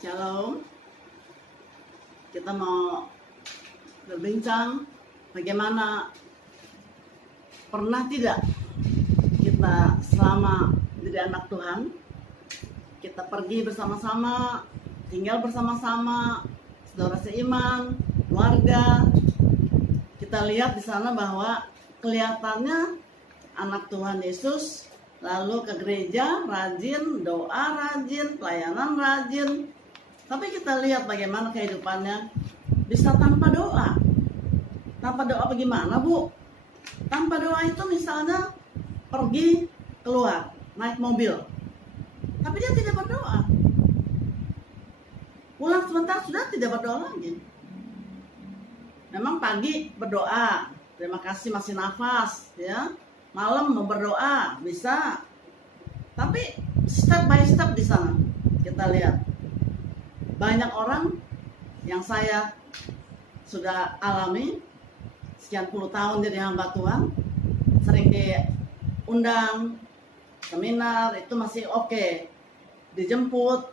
Shalom, kita mau berbincang bagaimana pernah tidak kita selama jadi anak Tuhan, kita pergi bersama-sama, tinggal bersama-sama, saudara seiman, keluarga. Kita lihat di sana bahwa kelihatannya anak Tuhan Yesus lalu ke gereja rajin, doa rajin, pelayanan rajin. Tapi kita lihat bagaimana kehidupannya bisa tanpa doa. Tanpa doa bagaimana, Bu? Tanpa doa itu misalnya pergi keluar, naik mobil. Tapi dia tidak berdoa. Pulang sebentar sudah tidak berdoa lagi. Memang pagi berdoa, terima kasih masih nafas, ya. Malam mau berdoa, bisa. Tapi step by step di sana kita lihat. Banyak orang yang saya sudah alami sekian puluh tahun jadi hamba Tuhan, sering diundang seminar, itu masih oke. Dijemput,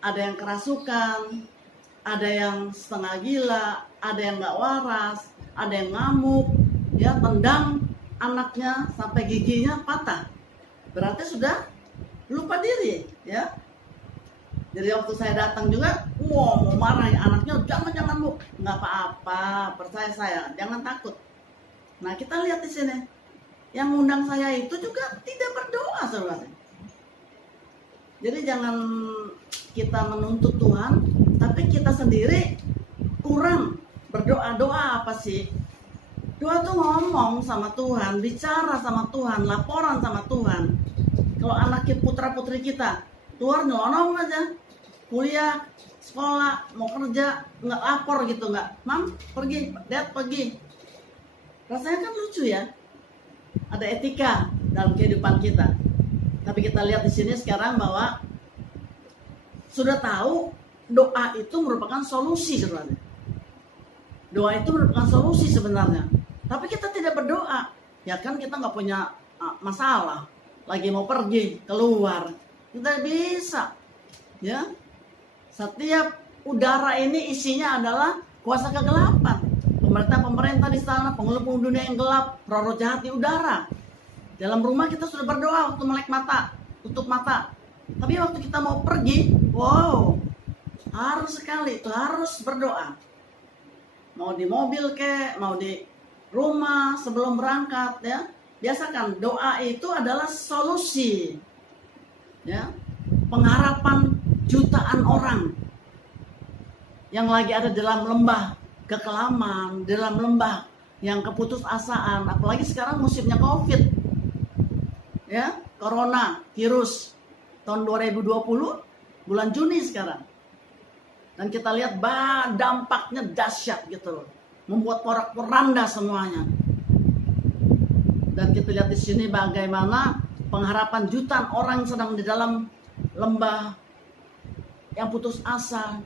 ada yang kerasukan, ada yang setengah gila, ada yang nggak waras, ada yang ngamuk, ya, tendang anaknya sampai giginya patah. Berarti sudah lupa diri, ya. Jadi waktu saya datang juga, mau marahin anaknya, jangan Bu, nggak apa-apa, percaya saya, jangan takut. Nah kita lihat di sini, yang ngundang saya itu juga tidak berdoa, saudara. Jadi jangan kita menuntut Tuhan, tapi kita sendiri kurang berdoa. Doa apa sih? Doa tuh ngomong sama Tuhan, bicara sama Tuhan, laporan sama Tuhan. Kalau anak putra putri kita keluar nyelonong aja, kuliah, sekolah, mau kerja, nggak lapor gitu, nggak, Mam pergi, Dad pergi. Rasanya kan lucu ya, ada etika dalam kehidupan kita. Tapi kita lihat di sini sekarang bahwa sudah tahu doa itu merupakan solusi sebenarnya. Doa itu merupakan solusi sebenarnya. Tapi kita tidak berdoa, ya kan kita nggak punya masalah. Lagi mau pergi keluar, kita bisa, ya. Setiap udara ini isinya adalah kuasa kegelapan. Pemerintah di sana, penghulu dunia yang gelap, roh-roh jahat di udara. Dalam rumah kita sudah berdoa waktu melek mata, tutup mata. Tapi waktu kita mau pergi, wow, harus sekali itu harus berdoa. Mau di mobil kek, mau di rumah sebelum berangkat, ya. Biasakan doa itu adalah solusi, ya, pengharapan jutaan orang yang lagi ada dalam lembah kekelaman, dalam lembah yang keputusasaan. Apalagi sekarang musimnya COVID, ya, corona virus tahun 2020 bulan Juni sekarang, dan kita lihat dampaknya dahsyat gitu loh, membuat porak-poranda semuanya. Dan kita lihat di sini bagaimana pengharapan jutaan orang sedang di dalam lembah yang putus asa.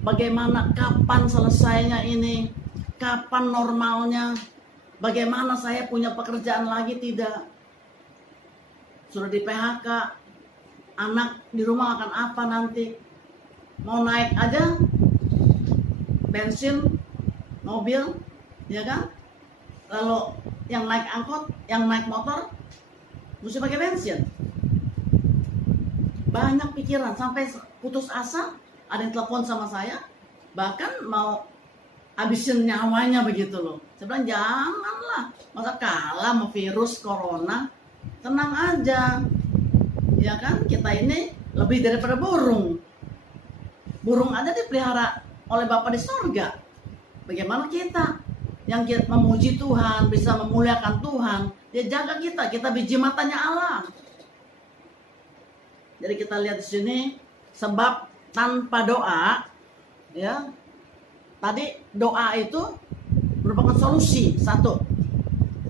Bagaimana kapan selesainya ini? Kapan normalnya? Bagaimana saya punya pekerjaan lagi? Tidak. Sudah di PHK. Anak di rumah akan apa nanti? Mau naik aja bensin, mobil, ya kan? Lalu yang naik angkot, yang naik motor, mesti pakai bensin. Banyak pikiran, sampai putus asa. Ada yang telepon sama saya, bahkan mau habisin nyawanya begitu loh. Saya bilang janganlah, masa kalah sama virus corona. Tenang aja, ya kan, kita ini lebih daripada burung. Burung aja dipelihara oleh Bapa di sorga. Bagaimana kita yang kita memuji Tuhan, bisa memuliakan Tuhan, dia jaga kita biji matanya Allah. Jadi kita lihat di sini, sebab tanpa doa, ya, tadi doa itu merupakan solusi. Satu,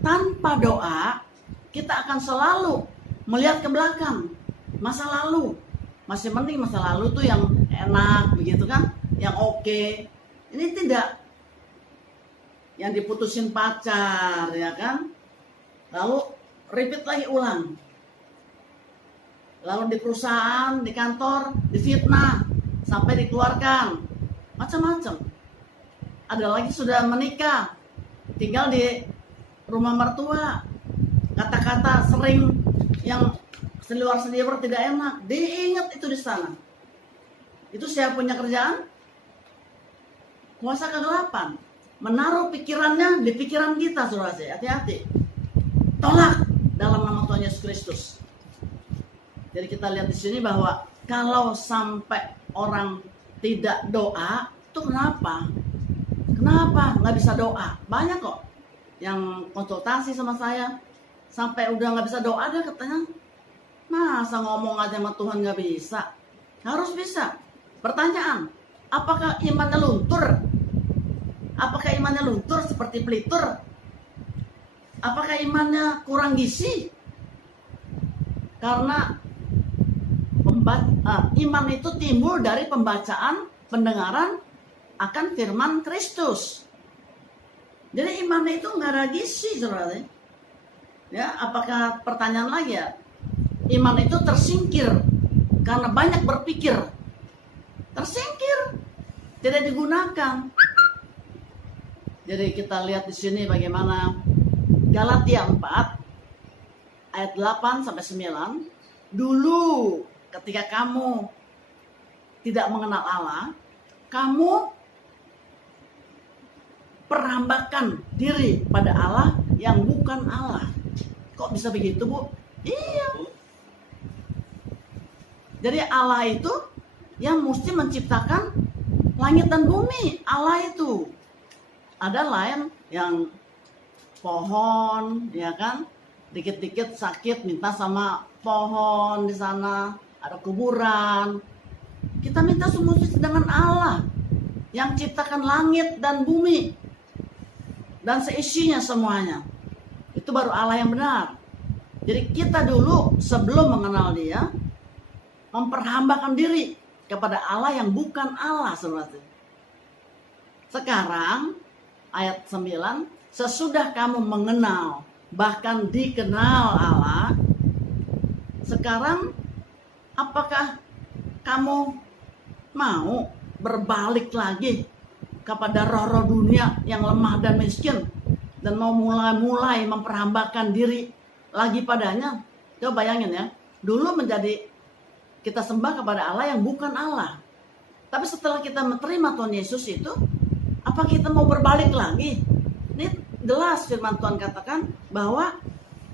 tanpa doa kita akan selalu melihat ke belakang, masa lalu. Masih penting masa lalu tuh yang enak begitu kan, yang oke. Ini tidak, yang diputusin pacar, ya kan, lalu repeat lagi ulang. Lalu di perusahaan, di kantor, difitnah sampai dikeluarkan, macam-macam. Ada lagi sudah menikah, tinggal di rumah mertua, kata-kata sering yang seliwar-seliwar tidak enak, diingat itu di sana. Itu siapa punya kerjaan? Kuasa kegelapan menaruh pikirannya di pikiran kita, saudara saya. Hati-hati, tolak dalam nama Tuhan Yesus Kristus. Jadi kita lihat di sini bahwa kalau sampai orang tidak doa, itu kenapa? Kenapa nggak bisa doa? Banyak kok yang konsultasi sama saya, sampai udah nggak bisa doa, dia katanya, masa ngomong aja sama Tuhan nggak bisa? Harus bisa. Pertanyaan, apakah imannya luntur? Apakah imannya luntur seperti pelitur? Apakah imannya kurang gizi? Karena iman itu timbul dari pembacaan, pendengaran akan firman Kristus. Jadi iman itu nggak ada gizi, saudara. Ya, apakah pertanyaan lagi ya? Iman itu tersingkir karena banyak berpikir. Tersingkir, tidak digunakan. Jadi kita lihat di sini bagaimana Galatia 4 ayat 8 sampai 9. Dulu ketika kamu tidak mengenal Allah, kamu perambakan diri pada Allah yang bukan Allah. Kok bisa begitu, Bu? Iya. Jadi Allah itu yang mesti menciptakan langit dan bumi. Allah itu. Ada lain yang pohon, ya kan? Dikit-dikit sakit minta sama pohon di sana, ada kuburan. Kita minta semua dengan Allah yang ciptakan langit dan bumi dan seisinya semuanya. Itu baru Allah yang benar. Jadi kita dulu sebelum mengenal Dia memperhambakan diri kepada Allah yang bukan Allah, saudara. Sekarang ayat 9, sesudah kamu mengenal bahkan dikenal Allah, sekarang apakah kamu mau berbalik lagi kepada roh-roh dunia yang lemah dan miskin dan mau mulai memperhambakan diri lagi padanya? Coba bayangin ya, dulu menjadi kita sembah kepada Allah yang bukan Allah. Tapi setelah kita menerima Tuhan Yesus itu, apa kita mau berbalik lagi? Ini jelas firman Tuhan katakan bahwa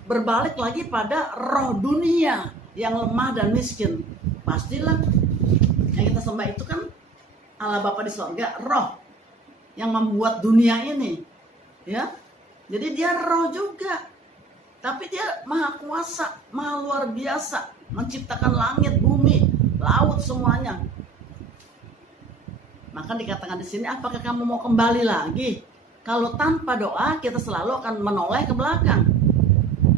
berbalik lagi pada roh dunia yang lemah dan miskin. Pastilah yang kita sembah itu kan Allah Bapa di sorga, roh yang membuat dunia ini, ya. Jadi dia roh juga, tapi dia maha kuasa, maha luar biasa, menciptakan langit, bumi, laut semuanya. Maka dikatakan di sini, apakah kamu mau kembali lagi? Kalau tanpa doa kita selalu akan menoleh ke belakang,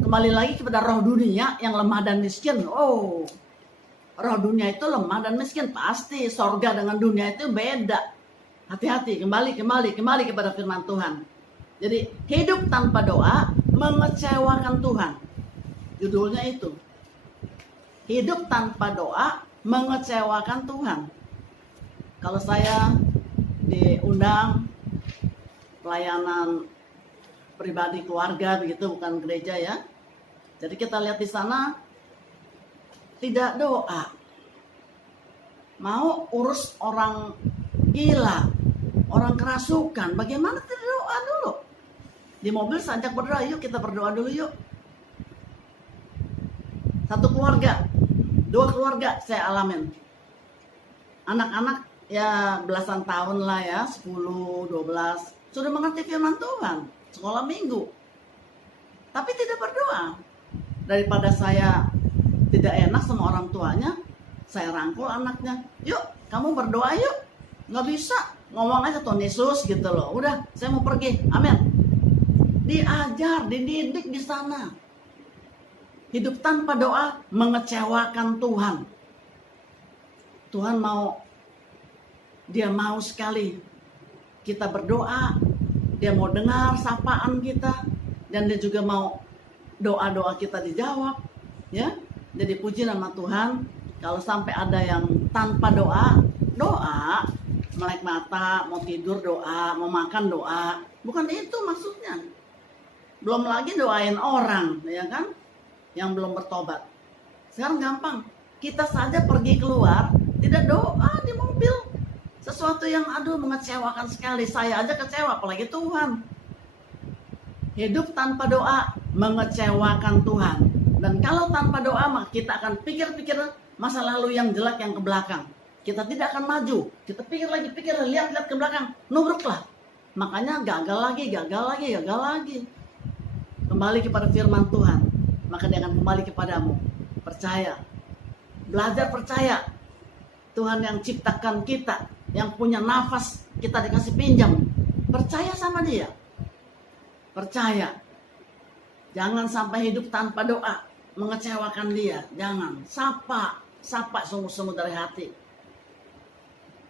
kembali lagi kepada roh dunia yang lemah dan miskin. Oh, roh dunia itu lemah dan miskin, pasti sorga dengan dunia itu beda. Hati-hati, kembali kepada firman Tuhan. Jadi hidup tanpa doa mengecewakan Tuhan. Judulnya itu. Hidup tanpa doa mengecewakan Tuhan. Kalau saya diundang pelayanan pribadi keluarga begitu, bukan gereja ya. Jadi kita lihat di sana tidak doa. Mau urus orang gila, orang kerasukan, bagaimana tidak doa dulu? Di mobil saya ajak berdoa, yuk kita berdoa dulu yuk. Satu keluarga, dua keluarga saya alamin. Anak-anak ya belasan tahun lah ya, 10, 12, sudah mengerti firman Tuhan, sekolah minggu, tapi tidak berdoa. Daripada saya tidak enak sama orang tuanya, saya rangkul anaknya, yuk kamu berdoa yuk. Nggak bisa, ngomong aja Tuhan Yesus gitu loh, udah saya mau pergi, amin. Diajar, dididik di sana. Hidup tanpa doa mengecewakan Tuhan. Tuhan Dia mau sekali kita berdoa, Dia mau dengar sapaan kita, dan Dia juga mau doa-doa kita dijawab, ya. Jadi puji nama Tuhan, Kalau sampai ada yang tanpa doa, melek mata, mau tidur doa, mau makan doa, bukan itu maksudnya. Belum lagi doain orang, ya kan, yang belum bertobat. Sekarang gampang, kita saja pergi keluar tidak doa di mobil, sesuatu yang mengecewakan sekali. Saya aja kecewa, apalagi Tuhan. Hidup tanpa doa mengecewakan Tuhan. Dan kalau tanpa doa, maka kita akan pikir-pikir masa lalu yang jelek yang ke belakang. Kita tidak akan maju. Kita pikir lagi, lihat ke belakang, nubruklah. Makanya gagal lagi. Kembali kepada firman Tuhan, maka dia akan kembali kepadamu. Percaya. Belajar percaya. Tuhan yang ciptakan kita, yang punya nafas, kita dikasih pinjam. Percaya sama dia. Percaya. Jangan sampai hidup tanpa doa, mengecewakan dia. Jangan. Sapa sungguh-sungguh dari hati.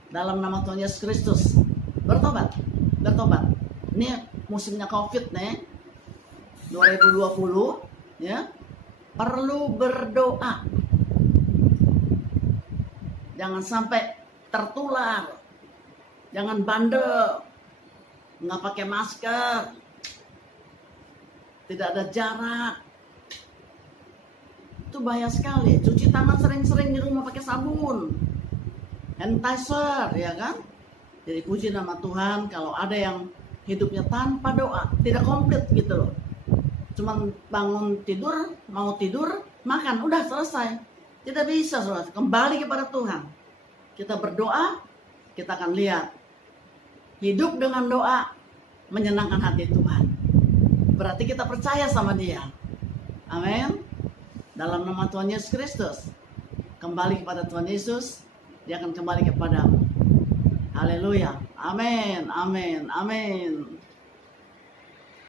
Dalam nama Tuhan Yesus Kristus, bertobat. Ini musimnya COVID nih, 2020, ya. Perlu berdoa. Jangan sampai tertular. Jangan bandel. Nggak pakai masker. Tidak ada jarak. Itu bahaya sekali. Cuci tangan sering-sering di rumah pakai sabun. Sanitizer, ya kan? Jadi puji nama Tuhan kalau ada yang hidupnya tanpa doa, tidak komplit gitu loh. Cuman bangun tidur, mau tidur, makan, udah selesai. Tidak bisa, saudara. Kembali kepada Tuhan. Kita berdoa, kita akan lihat. Hidup dengan doa menyenangkan hati Tuhan. Berarti kita percaya sama dia. Amin. Dalam nama Tuhan Yesus Kristus. Kembali kepada Tuhan Yesus, dia akan kembali kepadamu. Haleluya. Amin.